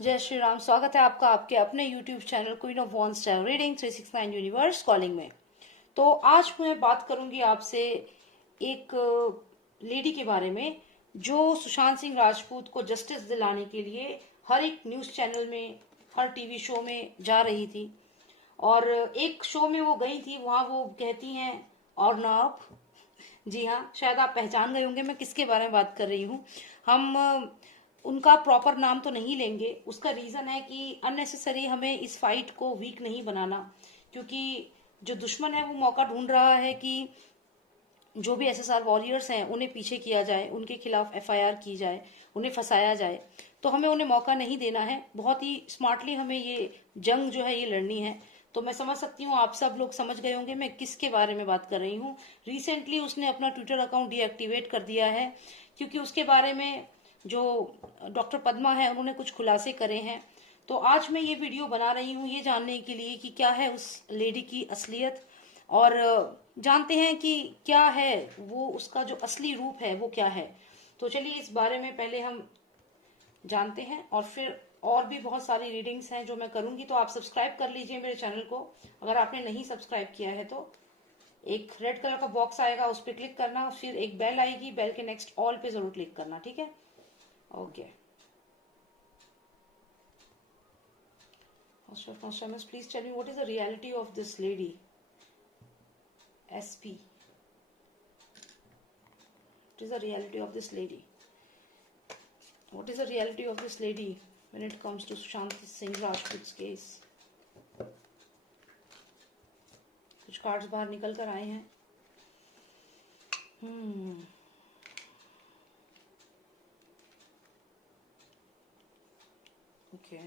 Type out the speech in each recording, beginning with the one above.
जय श्री राम। स्वागत है आपका आपके अपने YouTube channel queen of wands tarot reading 369 universe calling में। तो आज मैं बात करूंगी आपसे एक लेडी के बारे में जो सुशांत सिंह राजपूत को जस्टिस दिलाने के लिए हर एक न्यूज चैनल में, हर टीवी शो में जा रही थी। और एक शो में वो गई थी, वहां वो कहती हैं और ना, जी हाँ, शायद आप पहचान गए होंगे मैं किसके बारे में बात कर रही हूँ। हम उनका प्रॉपर नाम तो नहीं लेंगे। उसका रीजन है कि अननेसेसरी हमें इस फाइट को वीक नहीं बनाना, क्योंकि जो दुश्मन है वो मौका ढूंढ रहा है कि जो भी एसएसआर वॉरियर्स हैं उन्हें पीछे किया जाए, उनके खिलाफ एफआईआर की जाए, उन्हें फंसाया जाए। तो हमें उन्हें मौका नहीं देना है। बहुत ही स्मार्टली हमें ये जंग जो है ये लड़नी है। तो मैं समझ सकती हूँ, आप सब लोग समझ गए होंगे मैं किसके बारे में बात कर रही हूँ। रिसेंटली उसने अपना ट्विटर अकाउंट डीएक्टिवेट कर दिया है, क्योंकि उसके बारे में जो डॉक्टर पद्मा है उन्होंने कुछ खुलासे करे हैं। तो आज मैं ये वीडियो बना रही हूँ ये जानने के लिए कि क्या है उस लेडी की असलियत, और जानते हैं कि क्या है वो, उसका जो असली रूप है वो क्या है। तो चलिए इस बारे में पहले हम जानते हैं, और फिर और भी बहुत सारी रीडिंग्स हैं जो मैं करूंगी। तो आप सब्सक्राइब कर लीजिए मेरे चैनल को, अगर आपने नहीं सब्सक्राइब किया है तो। एक रेड कलर का बॉक्स आएगा, उस पर क्लिक करना, फिर एक बेल आएगी, बेल के नेक्स्ट ऑल पे जरूर क्लिक करना, ठीक है? Okay. Nostradamus, please tell me what is the reality of this lady, SP. What is the reality of this lady? What is the reality of this lady when it comes to Sushant Singh Rajput's case? कुछ cards बाहर निकल कर आए हैं। Okay.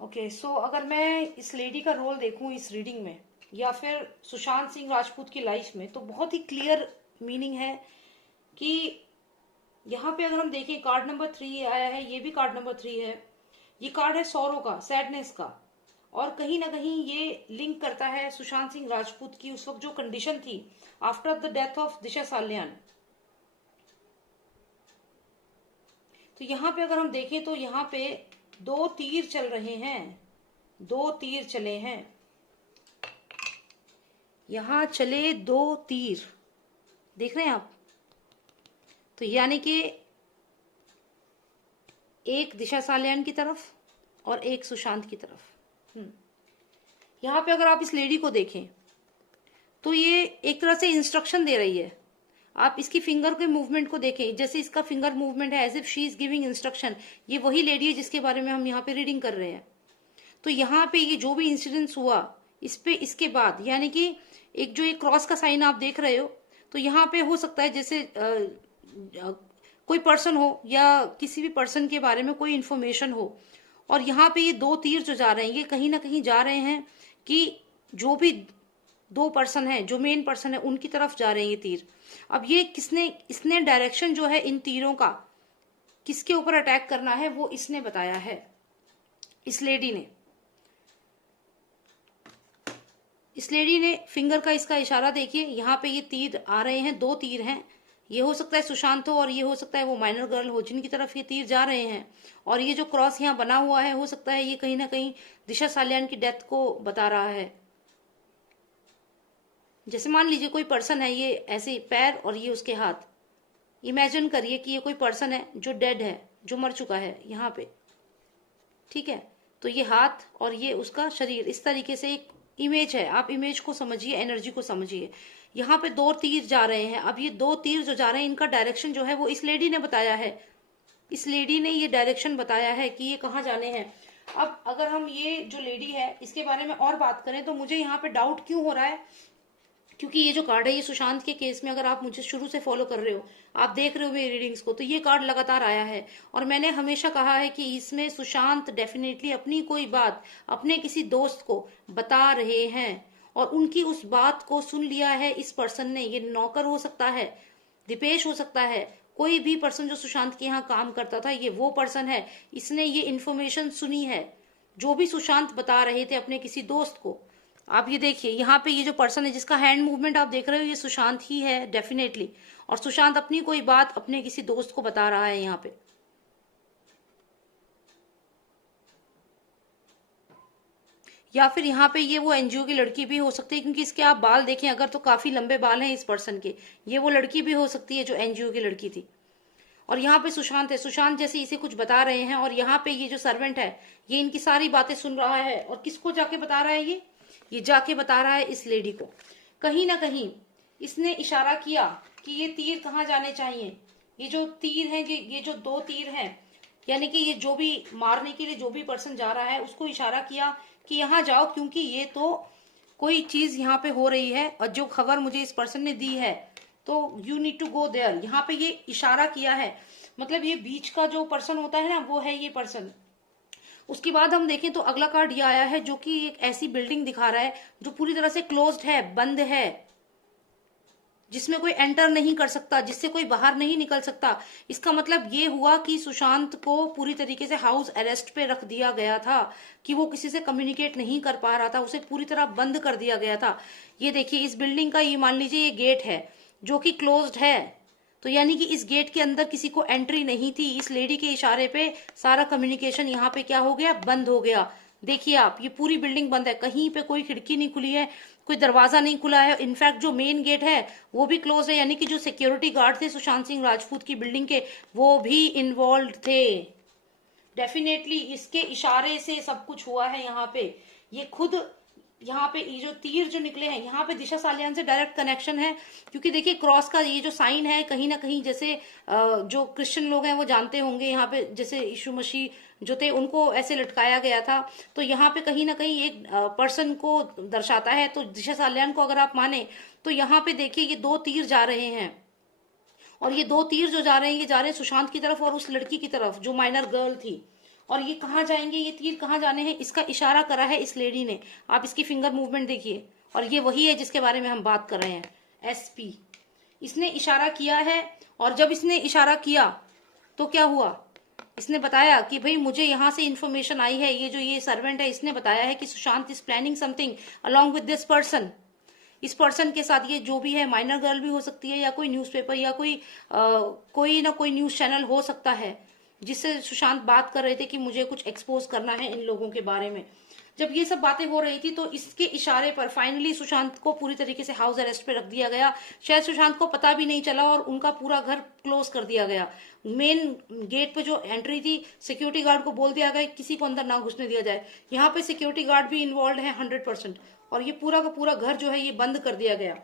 Okay, सो अगर मैं इस lady का रोल देखूं इस रीडिंग में, या फिर सुशांत सिंह राजपूत की लाइफ में, तो बहुत ही क्लियर मीनिंग है कि यहाँ पे अगर हम देखें, कार्ड नंबर 3 आया है, ये भी कार्ड नंबर 3 है। ये कार्ड है सौरों का, सैडनेस का, और कहीं ना कहीं ये लिंक करता है सुशांत सिंह राजपूत की उस वक्त जो कंडीशन थी आफ्टर द डेथ ऑफ दिशा साल्यान। तो यहाँ पे अगर हम देखें तो यहाँ पे 2 तीर चल रहे हैं, 2 तीर चले हैं, यहां चले 2 तीर, देख रहे हैं आप? तो यानी कि एक दिशा साल्यान की तरफ और एक सुशांत की तरफ। यहां पे अगर आप इस लेडी को देखें तो ये एक तरह से इंस्ट्रक्शन दे रही है। आप इसकी फिंगर के मूवमेंट को देखें, जैसे इसका फिंगर मूवमेंट है as if she is giving instruction. ये वही लेडी है जिसके बारे में हम यहाँ पे रीडिंग कर रहे हैं। तो यहाँ पे ये जो भी इंसिडेंस हुआ इस पे, इसके बाद, यानी कि एक जो एक क्रॉस का साइन आप देख रहे हो, तो यहाँ पे हो सकता है जैसे कोई पर्सन हो या किसी भी पर्सन के बारे में कोई इंफॉर्मेशन हो, और यहाँ पे ये 2 तीर जो जा रहे हैं ये कहीं ना कहीं जा रहे हैं कि जो भी 2 पर्सन है, जो मेन पर्सन है, उनकी तरफ जा रहे हैं ये तीर। अब ये इसने डायरेक्शन जो है इन तीरों का किसके ऊपर अटैक करना है वो इसने बताया है, इस लेडी ने। इस लेडी ने फिंगर का इसका इशारा देखिए, यहाँ पे ये तीर आ रहे हैं, 2 तीर हैं। ये हो सकता है सुशांत हो और ये हो सकता है वो माइनर गर्ल हो जिनकी तरफ ये तीर जा रहे हैं। और ये जो क्रॉस यहाँ बना हुआ है, हो सकता है ये कहीं ना कहीं दिशा साल्यान की डेथ को बता रहा है। जैसे मान लीजिए कोई पर्सन है, ये ऐसे पैर और ये उसके हाथ, इमेजिन करिए कि ये कोई पर्सन है जो डेड है, जो मर चुका है यहाँ पे, ठीक है? तो ये हाथ और ये उसका शरीर, इस तरीके से एक इमेज है। आप इमेज को समझिए, एनर्जी को समझिए। यहाँ पे 2 तीर जा रहे हैं। अब ये 2 तीर जो जा रहे हैं इनका डायरेक्शन जो है वो इस लेडी ने बताया है। इस लेडी ने ये डायरेक्शन बताया है कि ये कहाँ जाने हैं। अब अगर हम ये जो लेडी है इसके बारे में और बात करें तो मुझे यहाँ पे डाउट क्यों हो रहा है, क्योंकि ये जो कार्ड है ये सुशांत के केस में, अगर आप मुझे शुरू से फॉलो कर रहे हो, आप देख रहे हो मेरी रीडिंग्स को, तो ये कार्ड लगातार आया है। और मैंने हमेशा कहा है कि इसमें सुशांत डेफिनेटली अपनी कोई बात अपने किसी दोस्त को बता रहे हैं, और उनकी उस बात को सुन लिया है इस पर्सन ने। ये नौकर हो सकता है, दीपेश हो सकता है, कोई भी पर्सन जो सुशांत के यहाँ काम करता था, ये वो पर्सन है। इसने ये इन्फॉर्मेशन सुनी है जो भी सुशांत बता रहे थे अपने किसी दोस्त को। आप ये देखिए, यहाँ पे ये जो पर्सन है जिसका हैंड मूवमेंट आप देख रहे हो, ये सुशांत ही है डेफिनेटली। और सुशांत अपनी कोई बात अपने किसी दोस्त को बता रहा है यहाँ पे। या फिर यहाँ पे ये वो एनजीओ की लड़की भी हो सकती है, क्योंकि इसके आप बाल देखें अगर तो काफी लंबे बाल हैं इस पर्सन के। ये वो लड़की भी हो सकती है जो एनजीओ की लड़की थी। और यहाँ पे सुशांत है, सुशांत जैसे इसे कुछ बता रहे हैं, और यहाँ पे ये जो सर्वेंट है ये इनकी सारी बातें सुन रहा है। और किसको जाके बता रहा है ये जाके बता रहा है इस लेडी को। कहीं ना कहीं इसने इशारा किया कि ये तीर कहाँ जाने चाहिए। ये जो तीर है, ये जो 2 तीर हैं, यानी कि ये जो भी मारने के लिए जो भी पर्सन जा रहा है उसको इशारा किया कि यहाँ जाओ, क्योंकि ये तो कोई चीज यहाँ पे हो रही है और जो खबर मुझे इस पर्सन ने दी है तो you need to go there. यहाँ पे ये इशारा किया है, मतलब ये बीच का जो पर्सन होता है ना, वो है ये पर्सन। उसके बाद हम देखें तो अगला कार्ड ये आया है जो कि एक ऐसी बिल्डिंग दिखा रहा है जो पूरी तरह से क्लोज्ड है, बंद है, जिसमें कोई एंटर नहीं कर सकता, जिससे कोई बाहर नहीं निकल सकता। इसका मतलब ये हुआ कि सुशांत को पूरी तरीके से हाउस अरेस्ट पे रख दिया गया था, कि वो किसी से कम्युनिकेट नहीं कर पा रहा था, उसे पूरी तरह बंद कर दिया गया था। ये देखिए इस बिल्डिंग का, ये मान लीजिए ये गेट है जो कि क्लोज्ड है, तो यानी कि इस गेट के अंदर किसी को एंट्री नहीं थी। इस लेडी के इशारे पे सारा कम्युनिकेशन यहाँ पे क्या हो गया, बंद हो गया। देखिए आप, ये पूरी बिल्डिंग बंद है, कहीं पे कोई खिड़की नहीं खुली है, कोई दरवाजा नहीं खुला है। इनफैक्ट जो मेन गेट है वो भी क्लोज है, यानी कि जो सिक्योरिटी गार्ड थे सुशांत सिंह राजपूत की बिल्डिंग के, वो भी इन्वॉल्व थे। डेफिनेटली इसके इशारे से सब कुछ हुआ है यहाँ पे। ये खुद यहाँ पे ये जो तीर जो निकले हैं, यहाँ पे दिशा सालियान से डायरेक्ट कनेक्शन है, क्योंकि देखिए क्रॉस का ये जो साइन है, कहीं ना कहीं जैसे जो क्रिश्चियन लोग हैं वो जानते होंगे, यहाँ पे जैसे यीशु मसीह जो थे उनको ऐसे लटकाया गया था, तो यहाँ पे कहीं ना कहीं एक पर्सन को दर्शाता है। तो दिशा सालियान को अगर आप माने तो यहाँ पे देखिए ये 2 तीर जा रहे हैं, और ये 2 तीर जो जा रहे हैं ये जा रहे हैं सुशांत की तरफ और उस लड़की की तरफ जो माइनर गर्ल थी। और ये कहाँ जाएंगे, ये तीर कहाँ जाने हैं, इसका इशारा करा है इस लेडी ने। आप इसकी फिंगर मूवमेंट देखिए, और ये वही है जिसके बारे में हम बात कर रहे हैं, SP। इसने इशारा किया है, और जब इसने इशारा किया तो क्या हुआ, इसने बताया कि भाई मुझे यहाँ से इंफॉर्मेशन आई है, ये जो ये सर्वेंट है इसने बताया है कि Sushant is planning something along with this person. इस पर्सन के साथ ये जो भी है, माइनर गर्ल भी हो सकती है, या कोई न्यूज़पेपर या कोई ना कोई न्यूज चैनल हो सकता है, जिससे सुशांत बात कर रहे थे कि मुझे कुछ एक्सपोज करना है इन लोगों के बारे में। जब ये सब बातें हो रही थी तो इसके इशारे पर फाइनली सुशांत को पूरी तरीके से हाउस अरेस्ट पे रख दिया गया। शायद सुशांत को पता भी नहीं चला और उनका पूरा घर क्लोज कर दिया गया। मेन गेट पे जो एंट्री थी, सिक्योरिटी गार्ड को बोल दिया गया किसी को अंदर ना घुसने दिया जाए। यहाँ पे सिक्योरिटी गार्ड भी इन्वॉल्व है 100%, और ये पूरा का पूरा घर जो है ये बंद कर दिया गया।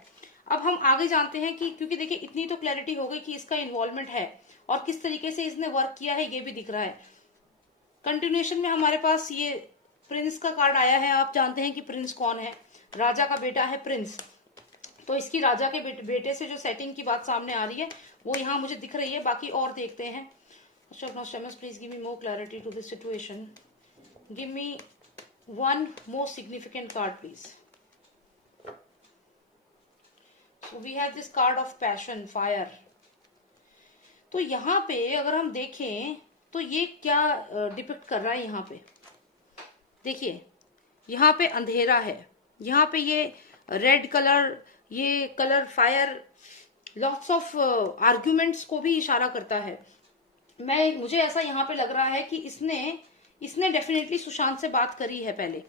अब हम आगे जानते हैं कि, क्योंकि देखिए इतनी तो क्लैरिटी हो गई कि इसका इन्वॉल्वमेंट है और किस तरीके से इसने वर्क किया है ये भी दिख रहा है। कंटिन्यूएशन में हमारे पास ये प्रिंस का कार्ड आया है। आप जानते हैं कि प्रिंस कौन है, राजा का बेटा है प्रिंस। तो इसकी राजा के बेटे से जो सेटिंग की बात सामने आ रही है वो यहाँ मुझे दिख रही है। बाकी और देखते हैं। Please give me more clarity to this situation. Give me one more significant card please. So we have this card of passion, fire. तो यहाँ पे अगर हम देखें तो ये क्या डिपिक्ट कर रहा है, यहाँ पे देखिए, यहाँ पे अंधेरा है, यहाँ पे ये रेड कलर, ये colour fire, lots of arguments को भी इशारा करता है। मुझे ऐसा यहाँ पे लग रहा है कि इसने डेफिनेटली सुशांत से बात करी है पहले,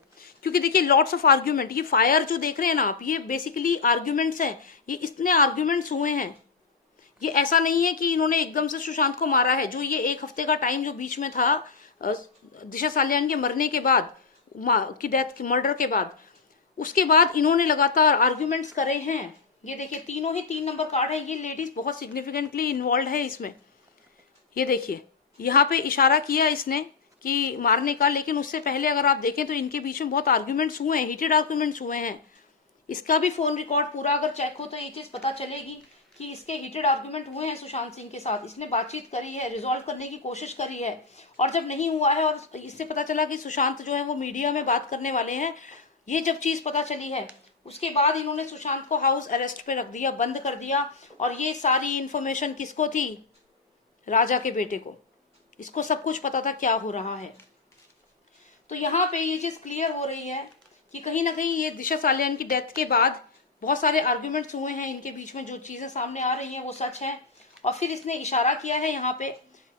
क्योंकि देखिए लॉट्स ऑफ आर्ग्यूमेंट, ये फायर जो देख रहे हैं ना आप, ये बेसिकली आर्ग्यूमेंट्स हैं। ये इतने आर्ग्यूमेंट्स हुए हैं, ये ऐसा नहीं है कि इन्होंने एकदम से सुशांत को मारा है। जो ये 1 हफ्ते का टाइम जो बीच में था दिशा सालियान के मरने के बाद, की डेथ की मर्डर के बाद, उसके बाद इन्होंने लगातार आर्ग्यूमेंट्स करे हैं। ये देखिए तीनों ही 3 नंबर कार्ड है। ये लेडीज बहुत सिग्निफिकेंटली इन्वॉल्व है इसमें। ये देखिए यहाँ पे इशारा किया इसने कि मारने का, लेकिन उससे पहले अगर आप देखें तो इनके बीच में बहुत आर्ग्यूमेंट्स हुए हैं, हीटेड आर्ग्यूमेंट्स हुए हैं। इसका भी फोन रिकॉर्ड पूरा अगर चेक हो तो ये चीज पता चलेगी कि इसके हीटेड आर्ग्यूमेंट हुए हैं सुशांत सिंह के साथ। इसने बातचीत करी है, रिजॉल्व करने की कोशिश करी है, और जब नहीं हुआ है और इससे पता चला कि सुशांत जो है वो मीडिया में बात करने वाले हैं, ये जब चीज पता चली है उसके बाद इन्होंने सुशांत को हाउस अरेस्ट पे रख दिया, बंद कर दिया। और ये सारी इंफॉर्मेशन किसको थी, राजा के बेटे को। इसको सब कुछ पता था क्या हो रहा है। तो यहाँ पे ये चीज क्लियर हो रही है कि कहीं ना कहीं ये दिशा सालियान की डेथ के बाद बहुत सारे आर्ग्यूमेंट्स हुए हैं इनके बीच में, जो चीजें सामने आ रही हैं वो सच है। और फिर इसने इशारा किया है यहाँ पे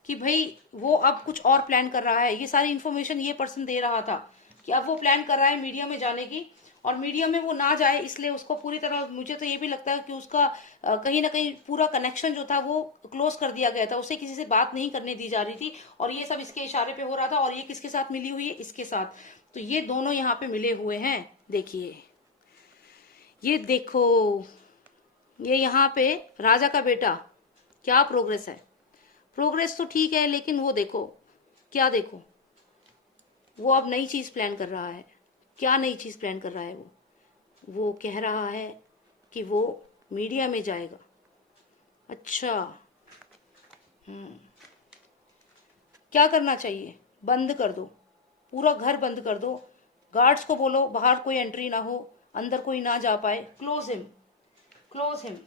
कि भाई वो अब कुछ और प्लान कर रहा है। ये सारी इन्फॉर्मेशन ये पर्सन दे रहा था कि अब वो प्लान कर रहा है मीडिया में जाने की, और मीडिया में वो ना जाए इसलिए उसको पूरी तरह, मुझे तो ये भी लगता है कि उसका कहीं ना कहीं पूरा कनेक्शन जो था वो क्लोज कर दिया गया था, उसे किसी से बात नहीं करने दी जा रही थी, और ये सब इसके इशारे पे हो रहा था। और ये किसके साथ मिली हुई है? इसके साथ। तो ये दोनों यहाँ पे मिले हुए हैं। देखिए, ये देखो, ये यहाँ पे राजा का बेटा, क्या प्रोग्रेस है। प्रोग्रेस तो ठीक है, लेकिन वो देखो क्या, देखो वो अब नई चीज प्लान कर रहा है। क्या नई चीज प्लान कर रहा है? वो कह रहा है कि वो मीडिया में जाएगा। अच्छा, क्या करना चाहिए? बंद कर दो, पूरा घर बंद कर दो, गार्ड्स को बोलो बाहर कोई एंट्री ना हो, अंदर कोई ना जा पाए, close him, close him.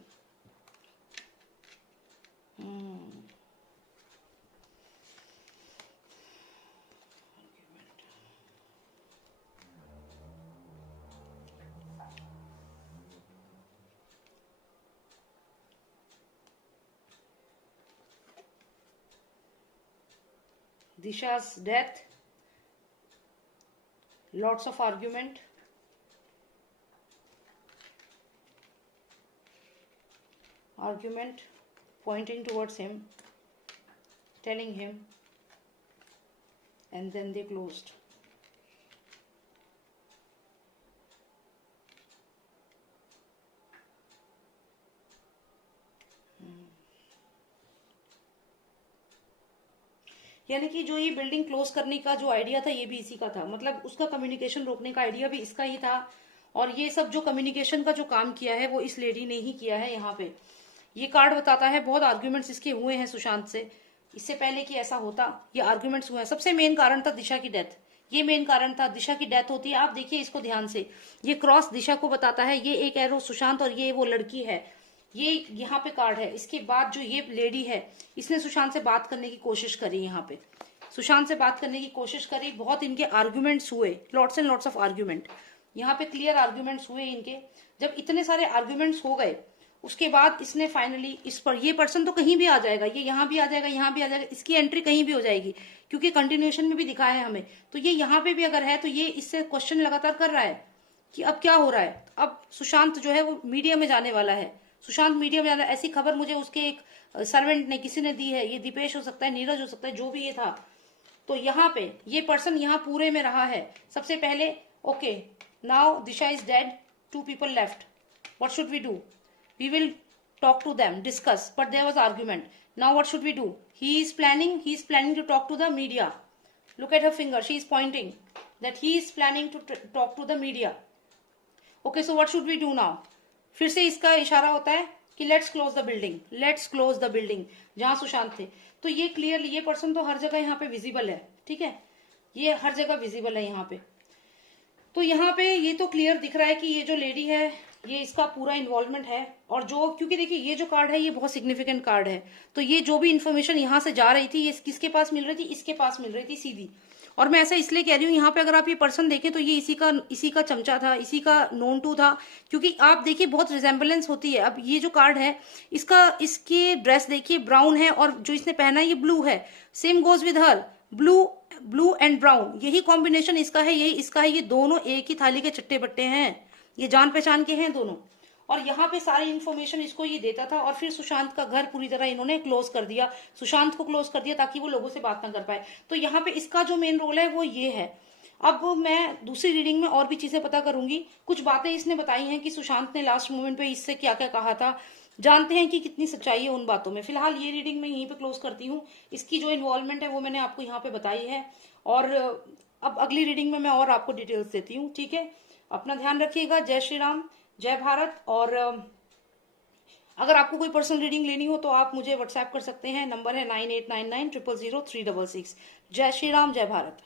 Disha's death, lots of argument, pointing towards him, telling him, and then they closed. यानी कि जो ये बिल्डिंग क्लोज करने का जो आइडिया था ये भी इसी का था, मतलब उसका कम्युनिकेशन रोकने का आइडिया भी इसका ही था। और ये सब जो कम्युनिकेशन का जो काम किया है वो इस लेडी ने ही किया है। यहाँ पे ये कार्ड बताता है बहुत आर्ग्यूमेंट्स इसके हुए हैं सुशांत से, इससे पहले कि ऐसा होता ये आर्ग्यूमेंट्स हुए हैं। सबसे मेन कारण था दिशा की डेथ, ये मेन कारण था। दिशा की डेथ होती है, आप देखिए इसको ध्यान से, ये क्रॉस दिशा को बताता है, ये एक एरो सुशांत और ये वो लड़की है, ये यहाँ पे कार्ड है। इसके बाद जो ये लेडी है इसने सुशांत से बात करने की कोशिश करी, यहाँ पे सुशांत से बात करने की कोशिश करी, बहुत इनके आर्ग्यूमेंट्स हुए, lots and lots of argument, यहाँ पे क्लियर आर्ग्यूमेंट्स हुए इनके। जब इतने सारे आर्ग्यूमेंट्स हो गए उसके बाद इसने फाइनली इस पर, ये पर्सन तो कहीं भी आ जाएगा, ये यहाँ भी आ जाएगा, यहाँ भी आ जाएगा, इसकी एंट्री कहीं भी हो जाएगी क्योंकि कंटिन्यूएशन में भी दिखा है हमें। तो ये यहाँ पे भी अगर है तो ये इससे क्वेश्चन लगातार कर रहा है कि अब क्या हो रहा है। अब सुशांत जो है वो मीडिया में जाने वाला है, सुशांत मीडिया में जाना, ऐसी खबर मुझे उसके एक सर्वेंट ने, किसी ने दी है, ये दीपेश हो सकता है, नीरज हो सकता है, जो भी ये था। तो यहाँ पे ये पर्सन यहाँ पूरे में रहा है सबसे पहले। Okay, now Disha is dead, 2 people left, what should we do? We will talk to them, discuss, but there was argument. Now what should we do? He is planning to talk to the media. Look at her finger, she is pointing that he is planning to talk to the media. Okay, so what should we do now? फिर से इसका इशारा होता है कि let's close the building, let's close the building, जहां सुशांत थे। तो ये क्लियरली, ये पर्सन तो हर जगह यहाँ पे विजिबल है, ठीक है, ये हर जगह विजिबल है यहाँ पे। तो यहाँ पे ये तो क्लियर दिख रहा है कि ये जो लेडी है ये इसका पूरा इन्वॉल्वमेंट है। और जो, क्योंकि देखिए ये जो कार्ड है ये बहुत सिग्निफिकेंट कार्ड है, तो ये जो भी इन्फॉर्मेशन यहाँ से जा रही थी ये किसके पास मिल रही थी? इसके पास मिल रही थी सीधी। और मैं ऐसा इसलिए कह रही हूँ, यहाँ पे अगर आप ये पर्सन देखें तो ये इसी का चमचा था, इसी का नोन टू था, क्योंकि आप देखिए बहुत रिजेम्बलेंस होती है। अब ये जो कार्ड है इसकी ड्रेस देखिए ब्राउन है और जो इसने पहना है ये ब्लू है, same goes with her, blue and brown, यही कॉम्बिनेशन इसका है, यही इसका है, ये दोनों एक ही थाली के चट्टे बट्टे हैं, ये जान पहचान के हैं दोनों। और यहाँ पे सारी इन्फॉर्मेशन इसको ये देता था। और फिर सुशांत का घर पूरी तरह इन्होंने क्लोज कर दिया, सुशांत को क्लोज कर दिया ताकि वो लोगों से बात ना कर पाए। तो यहाँ पे इसका जो मेन रोल है वो ये है। अब मैं दूसरी रीडिंग में और भी चीजें पता करूंगी, कुछ बातें इसने बताई हैं कि सुशांत ने लास्ट मोमेंट पे इससे क्या क्या कहा था, जानते हैं कि कितनी सच्चाई है उन बातों में। फिलहाल ये रीडिंग मैं यहीं पे क्लोज करती हूँ। इसकी जो इन्वॉल्वमेंट है वो मैंने आपको यहाँ पे बताई है, और अब अगली रीडिंग में मैं और आपको डिटेल्स देती हूँ, ठीक है। अपना ध्यान रखिएगा। जय श्री राम, जय भारत। और अगर आपको कोई पर्सनल रीडिंग लेनी हो तो आप मुझे व्हाट्सएप कर सकते हैं, नंबर है 9899000366। जय श्री राम, जय भारत।